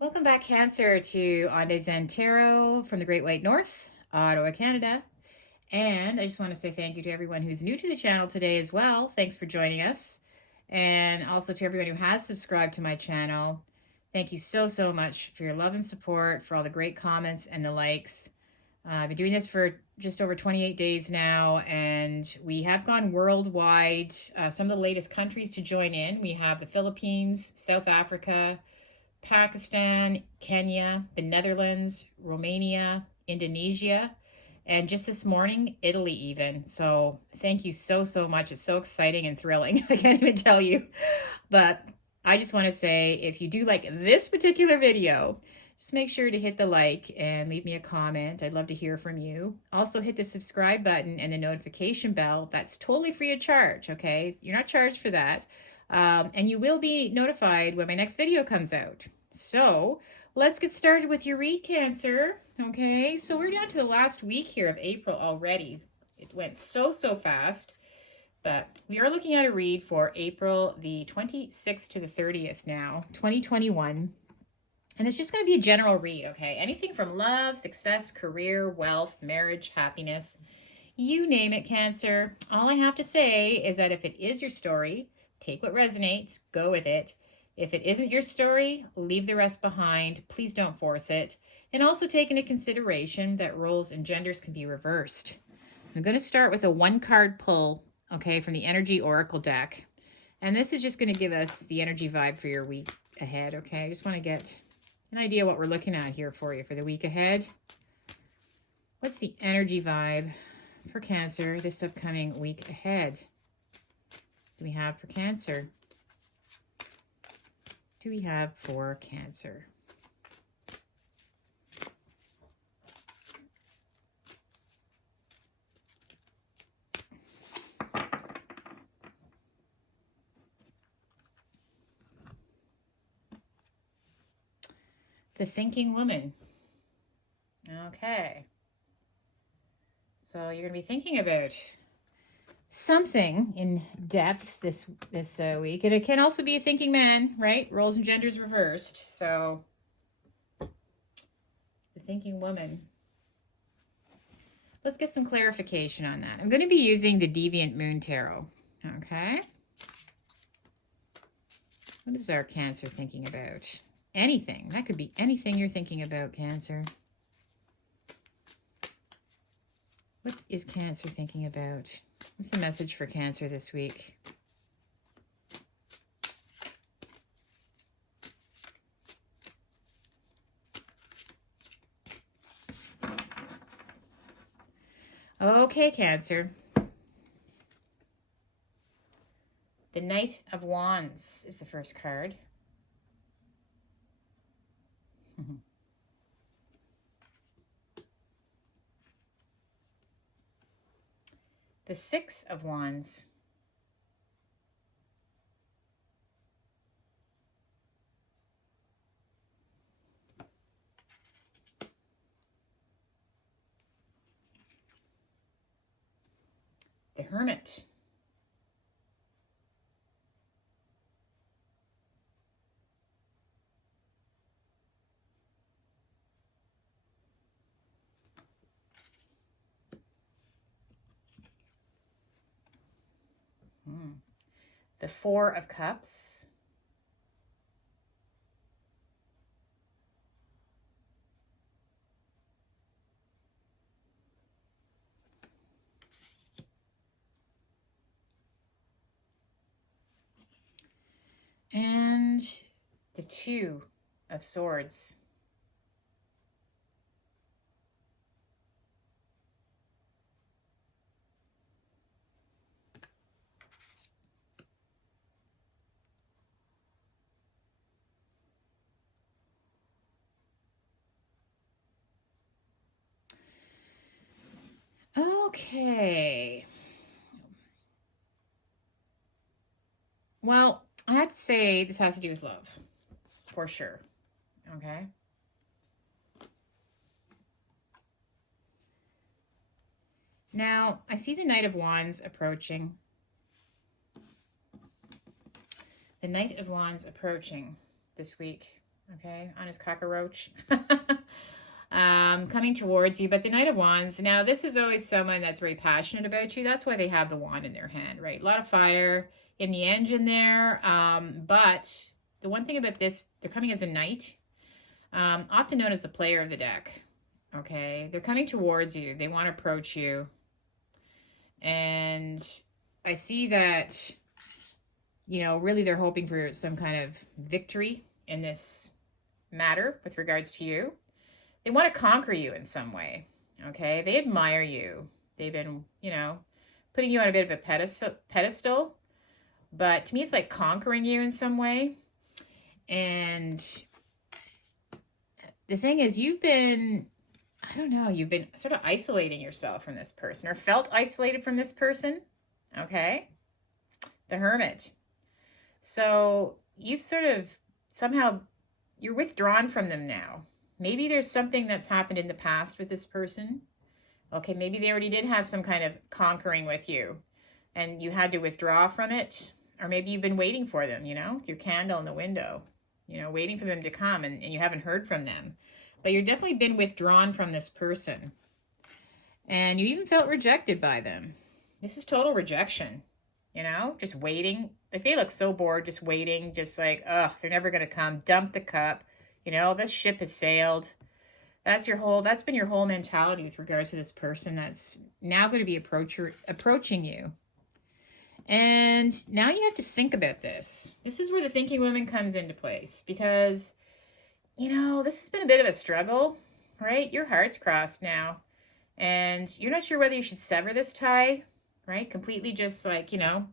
Welcome back, Cancer, to On Day Zen Tarot from the Great White North, Ottawa, Canada. And I just want to say thank you to everyone who's new to the channel today as well. Thanks for joining us. And also to everyone who has subscribed to my channel. Thank you so much for your love and support, for all the great comments and the likes. I've been doing this for just over 28 days now, and we have gone worldwide. Some of the latest countries to join in, we have the Philippines, South Africa, Pakistan, Kenya, the Netherlands, Romania, Indonesia, and just this morning, Italy even. So thank you so much. It's so exciting and thrilling. I can't even tell you. But I just want to say, if you do like this particular video, just make sure to hit the like and leave me a comment. I'd love to hear from you. Also hit the subscribe button and the notification bell. That's totally free of charge, okay? You're not charged for that. And you will be notified when my next video comes out. So let's get started with your read, Cancer. Okay, so we're down to the last week here of April already. It went so fast. But we are looking at a read for April the 26th to the 30th now, 2021. And it's just going to be a general read, okay? Anything from love, success, career, wealth, marriage, happiness, you name it, Cancer. All I have to say is that if it is your story, take what resonates, go with it. If it isn't your story, leave the rest behind. Please don't force it. And also take into consideration that roles and genders can be reversed. I'm going to start with a one-card pull, okay, from the Energy Oracle deck. And this is just going to give us the energy vibe for your week ahead, okay? I just want to get an idea what we're looking at here for you for the week ahead. What's the energy vibe for Cancer this upcoming week ahead? Do we have for Cancer? Do we have for Cancer? The Thinking Woman. Okay. So you're going to be thinking about something in depth this week. And it can also be a thinking man, right? Roles and genders reversed. So the Thinking Woman. Let's get some clarification on that. I'm going to be using the Deviant Moon Tarot. Okay. What is our Cancer thinking about? Anything. That could be anything you're thinking about, Cancer. What is Cancer thinking about? What's the message for Cancer this week? Okay, Cancer. The Knight of Wands is the first card. The Six of Wands. The Hermit. The Four of Cups. And the Two of Swords. Okay. Well, I have to say this has to do with love, for sure. Okay. Now, I see the Knight of Wands approaching. The Knight of Wands approaching this week. okay, on his cockroach. Coming towards you. But the Knight of Wands, now this is always someone that's very passionate about you. That's why they have the wand in their hand, right? A lot of fire in the engine there. But the one thing about this, they're coming as a knight, often known as the player of the deck. Okay, they're coming towards you. They want to approach you. And I see that, really they're hoping for some kind of victory in this matter with regards to you. They want to conquer you in some way. Okay, they admire you. They've been, putting you on a bit of a pedestal. But to me, it's like conquering you in some way. And the thing is, you've been sort of isolating yourself from this person or felt isolated from this person. Okay. The Hermit. So you sort of somehow you're withdrawn from them now. Maybe there's something that's happened in the past with this person. Okay. Maybe they already did have some kind of conquering with you and you had to withdraw from it. Or maybe you've been waiting for them, with your candle in the window, waiting for them to come and you haven't heard from them. But you've definitely been withdrawn from this person. And you even felt rejected by them. This is total rejection, just waiting. Like they look so bored, just waiting, just like, ugh, they're never going to come. Dump the cup. This ship has sailed. That's been your whole mentality with regards to this person that's now going to be approaching you. And now you have to think about this. This is where the thinking woman comes into place because, this has been a bit of a struggle, right? Your heart's crossed now and you're not sure whether you should sever this tie, right? Completely just like,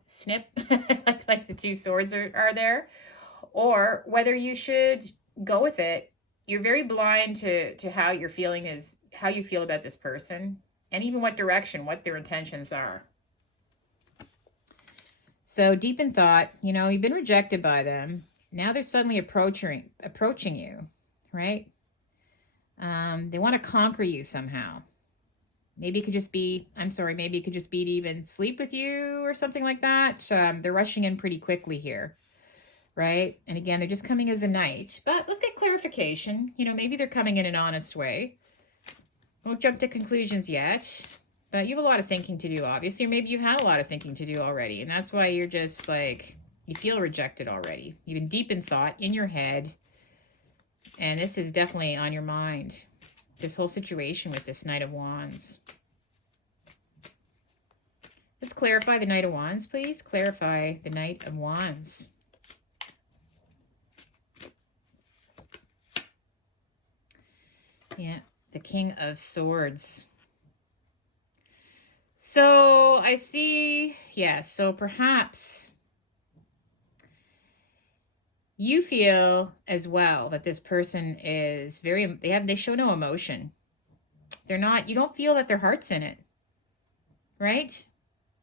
snip like the two swords are there, or whether you should go with it. You're very blind to how you're feeling is how you feel about this person and even what their intentions are. So deep in thought, you've been rejected by them. Now they're suddenly approaching you, right? They want to conquer you somehow. Maybe it could just be to even sleep with you or something like that. They're rushing in pretty quickly here, right? And again, they're just coming as a knight. But let's get clarification. Maybe they're coming in an honest way. Won't jump to conclusions yet. But you have a lot of thinking to do, obviously, or maybe you've had a lot of thinking to do already. And that's why you're just like, you feel rejected already. You've been deep in thought, in your head. And this is definitely on your mind. This whole situation with this Knight of Wands. Let's clarify the Knight of Wands, please. Clarify the Knight of Wands. Yeah, the King of Swords. So I see, so perhaps you feel as well that this person is they show no emotion. You don't feel that their heart's in it, right?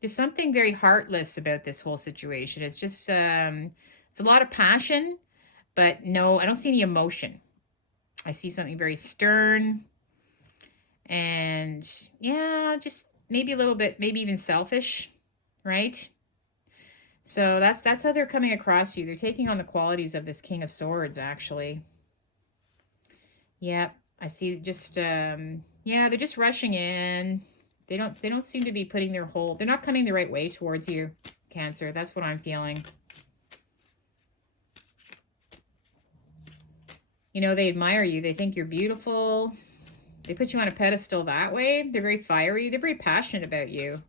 There's something very heartless about this whole situation. It's just, it's a lot of passion, but no, I don't see any emotion. I see something very stern and just maybe a little bit, maybe even selfish, right? So that's how they're coming across you. They're taking on the qualities of this King of Swords, actually. Yeah, I see just, they're just rushing in. They don't seem to be putting they're not coming the right way towards you, Cancer. That's what I'm feeling. They admire you. They think you're beautiful. They put you on a pedestal that way. They're very fiery. They're very passionate about you.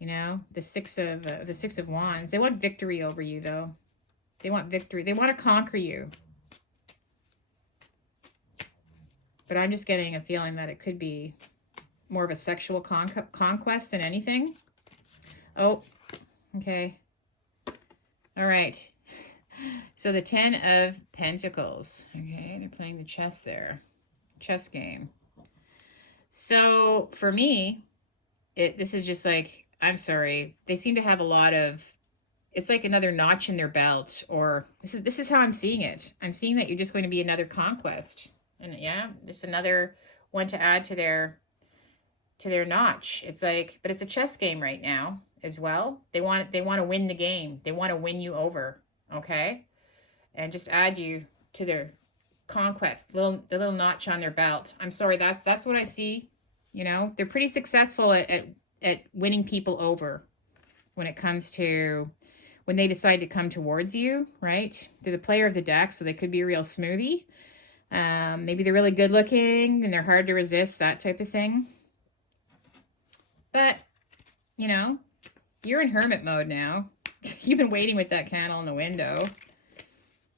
The Six of Wands. They want victory over you, though. They want victory. They want to conquer you. But I'm just getting a feeling that it could be more of a sexual conquest than anything. Oh, okay. All right. So the 10 of Pentacles. Okay, they're playing the chess there. Chess game. So for me, this is just like, I'm sorry, they seem to have a lot of, it's like another notch in their belt, or this is how I'm seeing it. I'm seeing that you're just going to be another conquest. And just another one to add to their notch. It's like, but it's a chess game right now as well. They want to win the game. They want to win you over. Okay. and just add you to their conquest, the little notch on their belt. I'm sorry, that's what I see. You know, they're pretty successful at winning people over when it comes to when they decide to come towards you, right? They're the player of the deck, so they could be a real smoothie. Maybe they're really good looking and they're hard to resist, that type of thing. But, you know, you're in hermit mode now. You've been waiting with that candle in the window.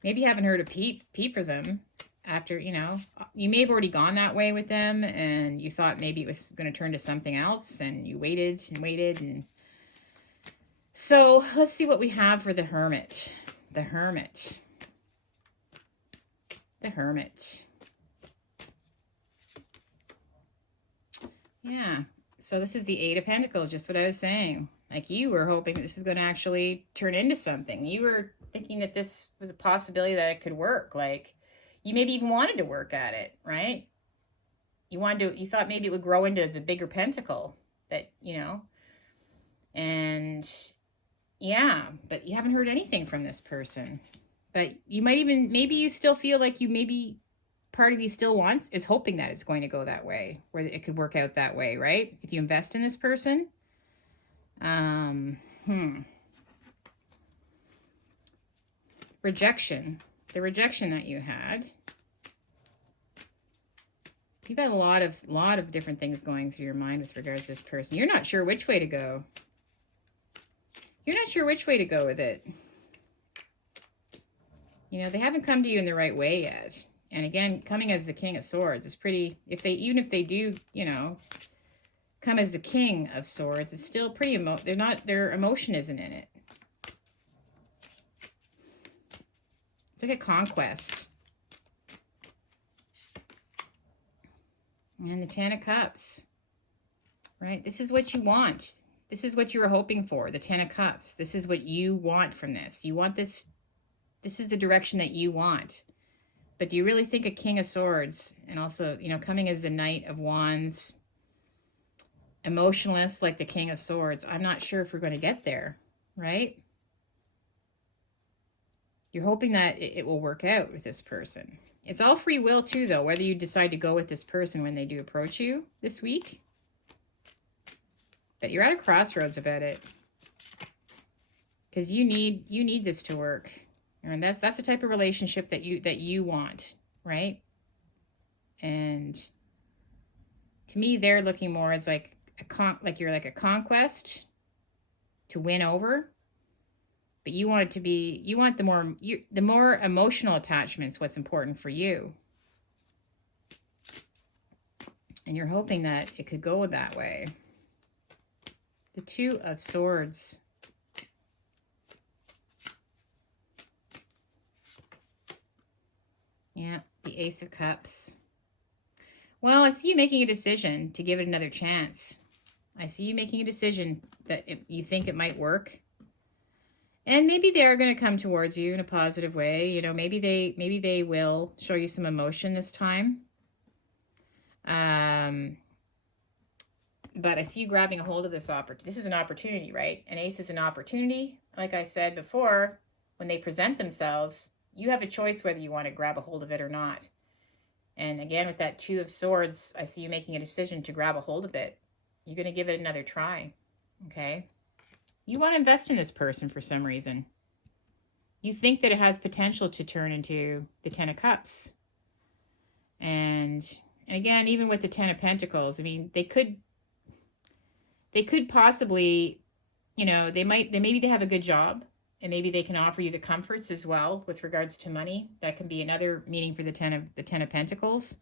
Maybe you haven't heard a peep for them after, you know, you may have already gone that way with them and you thought maybe it was going to turn to something else and you waited and waited. And so let's see what we have for the hermit. The hermit. The hermit. Yeah. So this is the Eight of Pentacles, just what I was saying. Like you were hoping that this was going to actually turn into something. You were thinking that this was a possibility that it could work. Like you maybe even wanted to work at it, right? You thought maybe it would grow into the bigger pentacle that, you know, and yeah, but you haven't heard anything from this person. But you might even, maybe you still feel like part of you still is hoping that it's going to go that way, where it could work out that way, right? If you invest in this person. Rejection. The rejection that you had. You've had a lot of different things going through your mind with regards to this person. You're not sure which way to go. You're not sure which way to go with it. You know, they haven't come to you in the right way yet. And again, coming as the King of Swords is pretty, even if they do, you know, come as the King of Swords, it's still pretty, their emotion isn't in it. It's like a conquest. And the Ten of Cups, right? This is what you want. This is what you were hoping for, the Ten of Cups. This is what you want from this. You want this. This is the direction that you want. But do you really think a King of Swords, and also, you know, coming as the Knight of Wands, emotionless like the King of Swords, I'm not sure if we're going to get there, right? You're hoping that it will work out with this person. It's all free will too, though, whether you decide to go with this person when they do approach you this week. But you're at a crossroads about it. Because you need this to work. And that's the type of relationship that you want, right? And to me, they're looking more as like you're like a conquest to win over. But you want it to be, you want the more emotional attachments, what's important for you. And you're hoping that it could go that way. The Two of Swords. Yeah, the Ace of Cups. Well, I see you making a decision to give it another chance. I see you making a decision that you think it might work. And maybe they're going to come towards you in a positive way. You know, maybe they will show you some emotion this time. But I see you grabbing a hold of this opportunity. This is an opportunity, right? An ace is an opportunity. Like I said before, when they present themselves, you have a choice whether you want to grab a hold of it or not. And again, with that Two of Swords, I see you making a decision to grab a hold of it. You're going to give it another try, okay? You want to invest in this person for some reason. You think that it has potential to turn into the Ten of Cups. And again, even with the Ten of Pentacles, I mean, they could possibly, you know, maybe they have a good job, and maybe they can offer you the comforts as well with regards to money. That can be another meaning for the Ten of Pentacles.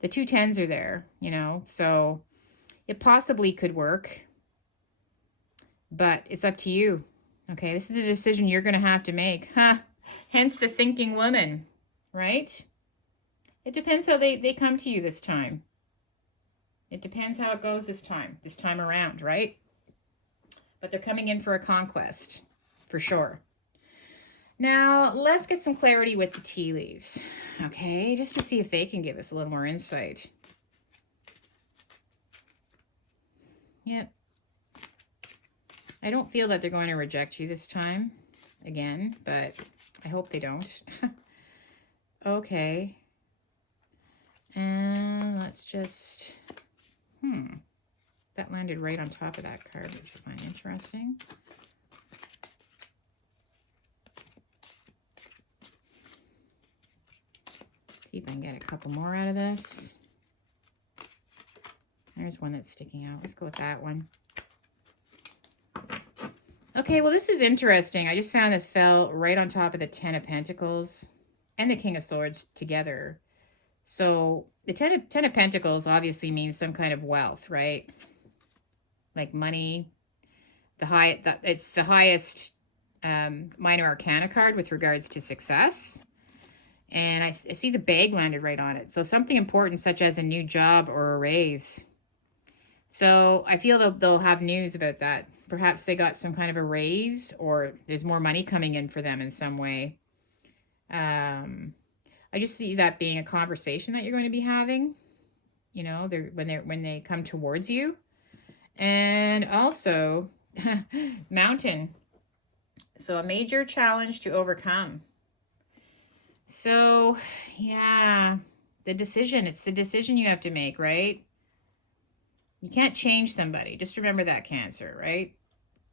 The two tens are there, you know, so it possibly could work. But it's up to you. Okay, this is a decision you're going to have to make. Hence the thinking woman, right? It depends how they come to you this time. It depends how it goes this time around, right? But they're coming in for a conquest, for sure. Now, let's get some clarity with the tea leaves, okay? Just to see if they can give us a little more insight. Yep. I don't feel that they're going to reject you this time, again, but I hope they don't. Okay. And let's just, that landed right on top of that card, which I find interesting. See if I can get a couple more out of this. There's one that's sticking out. Let's go with that one. Okay, well, this is interesting. I just found this fell right on top of the Ten of Pentacles and the King of Swords together. So the Ten of Pentacles obviously means some kind of wealth, right? Like money. It's the highest minor arcana card with regards to success. And I see the bag landed right on it. So something important such as a new job or a raise. So I feel they'll have news about that. Perhaps they got some kind of a raise or there's more money coming in for them in some way. I just see that being a conversation that you're going to be having, you know, when they come towards you. And also mountain. So a major challenge to overcome. So, yeah, it's the decision you have to make, right? You can't change somebody. Just remember that, Cancer, right?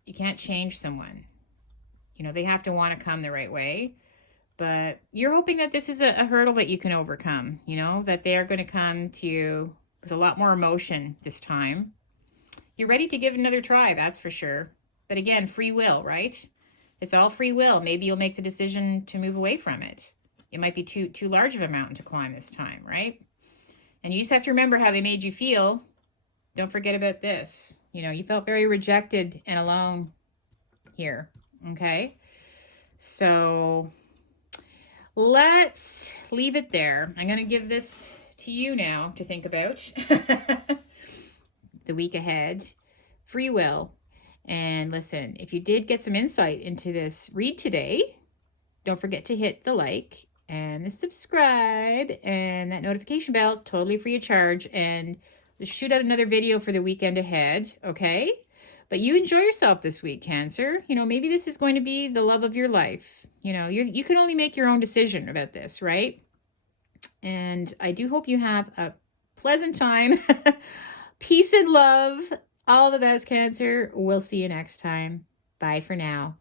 You can't change someone. You know, they have to want to come the right way. But you're hoping that this is a hurdle that you can overcome, you know, that they are going to come to you with a lot more emotion this time. You're ready to give another try, that's for sure. But again, free will, right? It's all free will. Maybe you'll make the decision to move away from it. It might be too large of a mountain to climb this time, right? And you just have to remember how they made you feel. Don't forget about this. You know, you felt very rejected and alone here, okay? So let's leave it there. I'm going to give this to you now to think about. The week ahead. Free will. And listen, if you did get some insight into this read today, don't forget to hit the like and the subscribe and that notification bell, totally free of charge, and shoot out another video for the weekend ahead, okay? But you enjoy yourself this week, Cancer. You know, maybe this is going to be the love of your life. You know, you can only make your own decision about this, right? And I do hope you have a pleasant time. Peace and love. All the best, Cancer. We'll see you next time. Bye for now.